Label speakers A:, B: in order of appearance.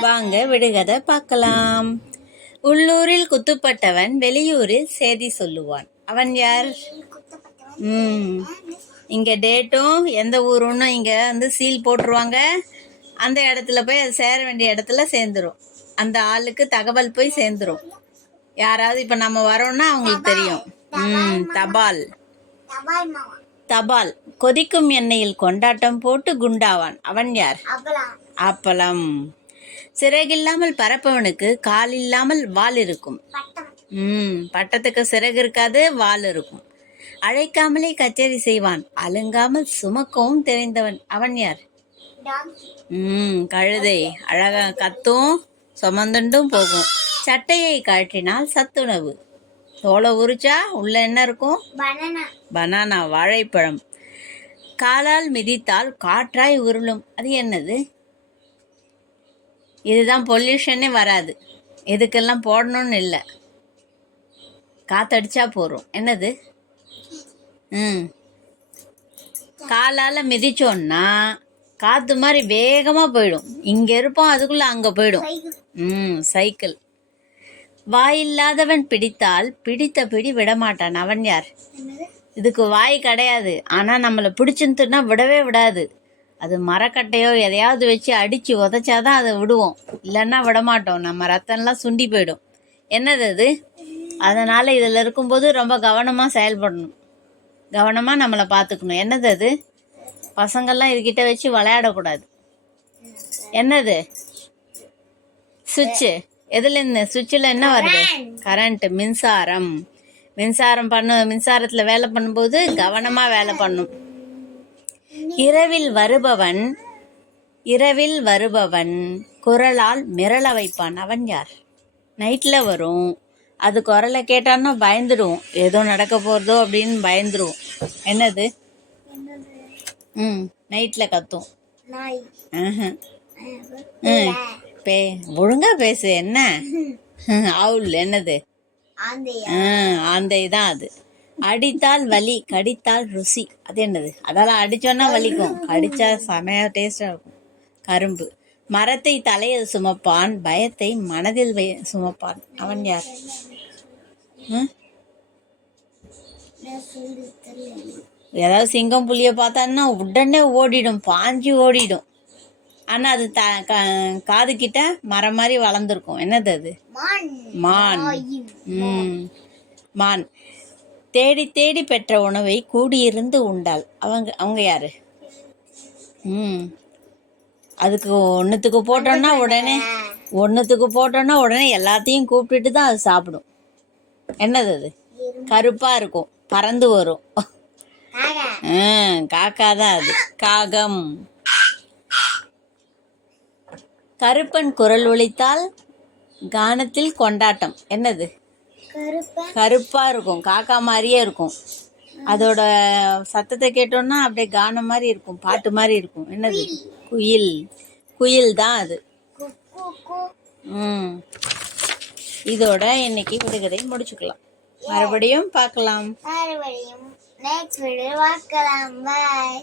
A: வாங்க விடுகதை பார்க்கலாம். உள்ளூரில் குத்துப்பட்டவன் வெளியூரில் செய்தி சொல்லுவான். அவன் யார்? ம். இங்கே டேட்டும் எந்த ஊருன்னு இங்கே வந்து சீல் போட்டுருவாங்க. அந்த இடத்துல போய் அது சேர வேண்டிய இடத்துல சேர்ந்துரும். அந்த ஆளுக்கு தகவல் போய் சேர்ந்துரும். யாராவது இப்போ நம்ம வரோம்னா அவங்களுக்கு தெரியும். ம் தபால். தபால். கொதிக்கும் எண்ணெயில் கொண்டாட்டம் போட்டு குண்டாவான். அவன் யார்? அப்பளம். சிறகில்லாமல் பறப்பவனுக்கு கால் இல்லாமல் வால் இருக்கும். ம் பட்டத்துக்கு சிறகு இருக்காது வால் இருக்கும். அழைக்காமலே கச்சேரி செய்வான். அலுங்காமல் சுமக்கவும் தெரிந்தவன். அவன் யார்? ம் கழுதை. அழகா கத்தும் சுமந்துண்டும் போகும். சட்டையை கழற்றினால் சத்துணவு. தோலை உரிச்சா உள்ள என்ன இருக்கும்? பனானா வாழைப்பழம். காலால் மிதித்தால் காற்றாய் உருளும். அது என்னது? இதுதான் பொல்யூஷனே வராது. இதுக்கெல்லாம் போடணும்னு இல்லை. காத்தடிச்சா போகிறோம் என்னது? ம். காலால் மிதிச்சோன்னா காற்று மாதிரி வேகமாக போயிடும். இங்கே இருப்போம் அதுக்குள்ளே அங்கே போயிடும். ம் சைக்கிள் வாயில்லாதவன் பிடித்தால் பிடித்த பிடி விடமாட்டான். அவன் யார்? இதுக்கு வாய் கிடையாது. ஆனால் நம்மளை பிடிச்சிருந்துன்னா விடவே விடாது. அது மரக்கட்டையோ எதையாவது வச்சு அடித்து உதைச்சாதான் அதை விடுவோம். இல்லைன்னா விடமாட்டோம். நம்ம ரத்தம்லாம் சுண்டி போயிடும். என்னது அது? அதனால் இதில் இருக்கும்போது ரொம்ப கவனமாக செயல்படணும். கவனமாக நம்மளை பார்த்துக்கணும். என்னது அது? பசங்கள்லாம் இதுகிட்ட வச்சு விளையாடக்கூடாது. என்னது? சுவிட்சு. எதுல இருந்து? சுவிட்சில் என்ன வருது? கரண்ட் மின்சாரம். மின்சாரம் பண்ணு மின்சாரத்தில் வேலை பண்ணும்போது கவனமாக வேலை பண்ணும் இரவில் வருபவன் இரவில் வருபவன் குரலால் மிரள வைப்பான் அவன் யார் நைட்டில் வரும் அது குரலை கேட்டான்னா பயந்துடுவோம் ஏதோ நடக்க போகிறதோ அப்படின்னு பயந்துருவோம் என்னது ம் நைட்டில் கத்தும் பே ஒழுங்கா பேசு என்ன அவுல் என்னது ஆந்தை தான் அது. அடித்தால் வலி கடித்தால் ருசி. அது என்னது? அதெல்லாம் அடிச்சோன்னா வலிக்கும். கடிச்சா செமையா டேஸ்டா இருக்கும். கரும்பு. மரத்தை தலையில் சுமப்பான் பயத்தை மனதில் வை சுமப்பான். அவன் யார்? ஏதாவது சிங்கம் புலியை பார்த்தான்னா உடனே ஓடிடும். பாஞ்சு ஓடிடும். ஆனால் அது த க- காது கிட்ட மரம் மாதிரி வளர்ந்துருக்கும். என்னது அது? மான். ம். மான். தேடி தேடி பெற்ற உணவை கூடியிருந்து உண்டாள். அவங்க அவங்க யாரு? ம். அதுக்கு ஒன்றுத்துக்கு போட்டோன்னா உடனே ஒன்றுத்துக்கு போட்டோன்னா உடனே எல்லாத்தையும் கூப்பிட்டுட்டு தான் அது சாப்பிடும். என்னது அது? கருப்பாக இருக்கும். பறந்து வரும். காக்கா தான் அது. காகம். கருப்பன் குரல் ஒலித்தால் கானத்தில் கொண்டாட்டம். என்னது? கருப்பா இருக்கும். காக்கா மாதிரியே இருக்கும். அதோட சத்தத்தை கேட்டோம்னா அப்படியே கானம் மாதிரி இருக்கும். பாட்டு மாதிரி இருக்கும். என்னது? குயில். குயில் தான் அது. ம். இதோட இன்னைக்கு விடுகதை முடிச்சுக்கலாம். மறுபடியும் பார்க்கலாம்.
B: மறுபடியும் நெக்ஸ்ட் வீடியோ பார்க்கலாம். பாய்